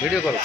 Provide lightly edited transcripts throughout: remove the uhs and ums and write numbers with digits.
Video করো।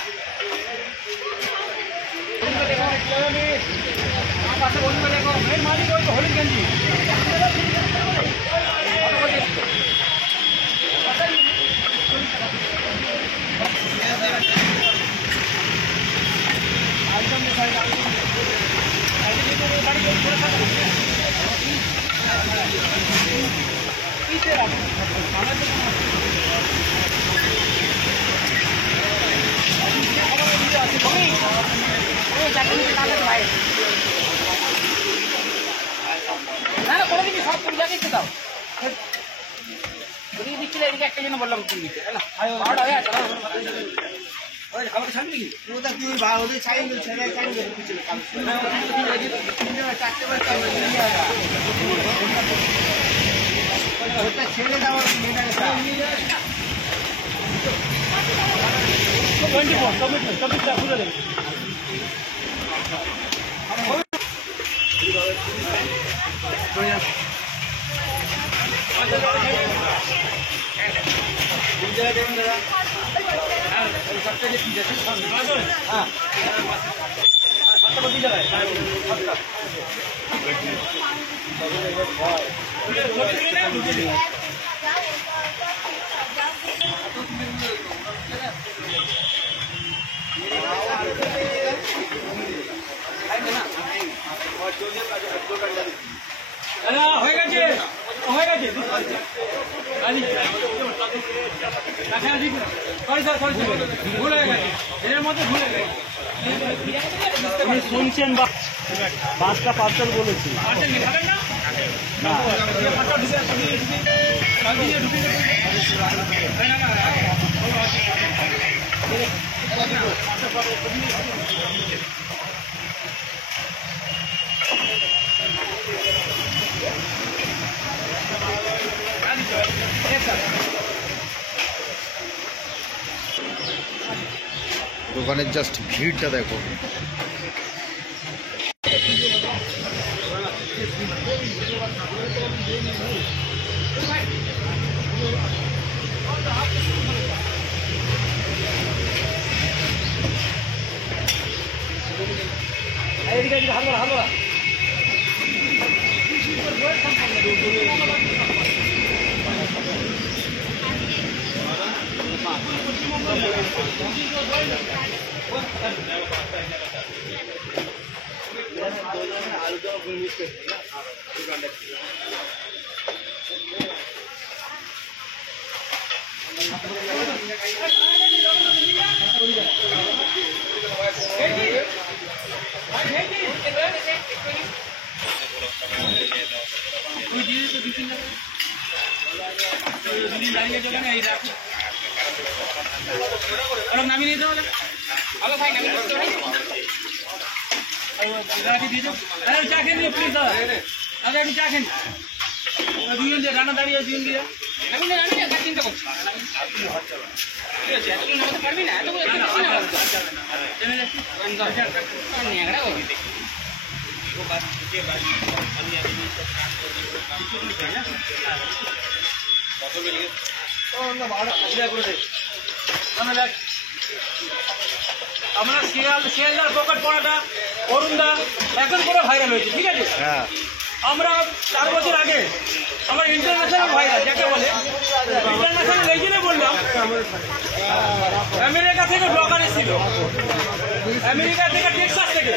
না না কোনোদিনই সব তুমি জানিয়ে দাও ঘুরিয়ে দিচ্ছিলে এদিকে একটা জন্য বললাম তুমি খাবার ছাড়বি কি ওটা কি ওদের চাইন ছেড়ে চাইন ওটা ছেড়ে দেওয়ার হয়ে গেছে হয়ে গেছে ভুল হয়ে গেছে এর মধ্যে ভুল হয়ে গেছে আপনি শুনছেন বা 5টা পার্সেল বলেছি দোকানের জাস্ট ভিড়টা দেখো। নামিয়ে নিতে হবে ভালো ভাই নামিয়ে নিতে হবে চা খেয়ে নিও প্লিজ দাদা দাদা একটু চা খেয়ে দুজন দিয়ে রান্না দাঁড়িয়ে দুজন দিয়ে আমি না চিন্তা করছি ঠিক আছে এতদিন আমাদের পারবি না আমরা শিয়ালদার পকেট পড়াটা অরুণদা এখন করে ভাইরাল হয়েছে ঠিক আছে আমরা 4 বছর আগে আমরা ইন্টারন্যাশনাল ভাইরাল যাকে বলে ইন্টারন্যাশনাল এই জন্য বললাম আমেরিকা থেকে ব্লগার এসেছিল আমেরিকা থেকে টেক্সাস থেকে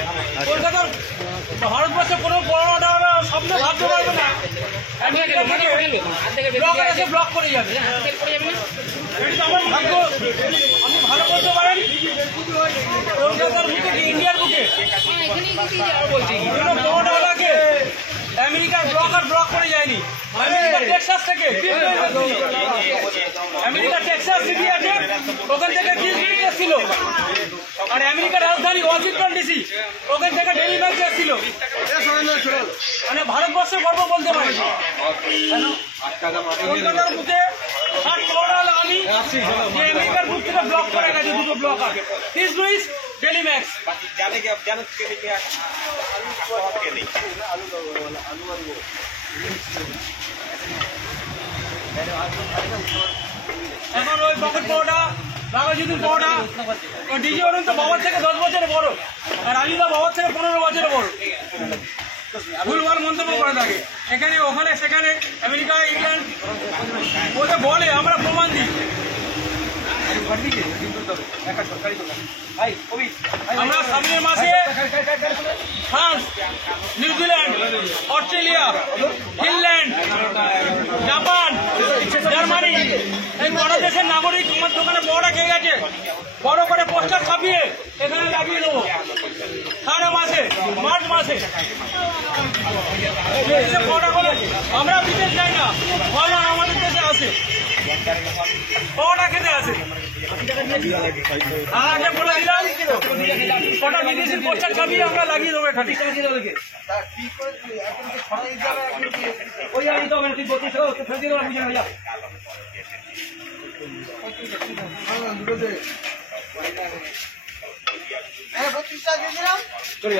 কলকাতার ভারতবর্ষে কোনো বড়টা স্বপ্ন ভাবতে পারবে না আমেরিকা থেকে ব্লগার এসে ব্লগ করে যাবে এটা আমার ভাগ্য আপনি ভালো করতে পারেন কলকাতার বুকে ইন্ডিয়ার বুকে বড়টাকে আমেরিকার ব্লগার ব্লগ করে যায়নি আমেরিকা টেক্সাস থেকে আমেরিকা টেক্সাস সিটি আছে ওখান থেকে এসেছিল আর আমেরিকার রাজধানী ওয়াশিংটন ডিসি ওখান থেকে ডেলি ম্যাচ এসেছিল মানে ভারতবর্ষের গর্ব বলতে পারি কলকাতার বুকে আমি যে আমেরিকার বুক থেকে ব্লক করে গেছে দুটো blogger please Louis daily Max জানে এখন ওই পকেট পাওয়াটা বাঘাযতীন পাওয়াটা ওই ডিজি অরুণ তো বাবার থেকে 10 বছরের বড়, আর আলিদা বাবার থেকে 15 বছরের বড়। ভুলভাল মন্তব্য করে থাকে, এখানে ওখানে সেখানে আমেরিকা ইংল্যান্ড ওদের বলে, আমরা প্রমাণ দিই। আমরা সামনের মাসে France, New Zealand, Australia, Finland, Japan, Germany এই বড় দেশের নাগরিক আমার দোকানে বড় খেয়ে গেছে, বড় করে পোস্টার ছাপিয়ে এখানে লাগিয়ে দেবো সারা মাসে, মার্চ মাসে। আমরা বিদেশ যাই না, ফলন আমাদের দেশে আসে, কটা খেতে আসে। আগে বলে দিলাম কটা বিদেশি পোস্টার ছাপিয়ে আমরা লাগিয়ে দেবো এখানে। ওই আমি তো তুই বলছিস ফেলে দিলাম, বুঝে না চলে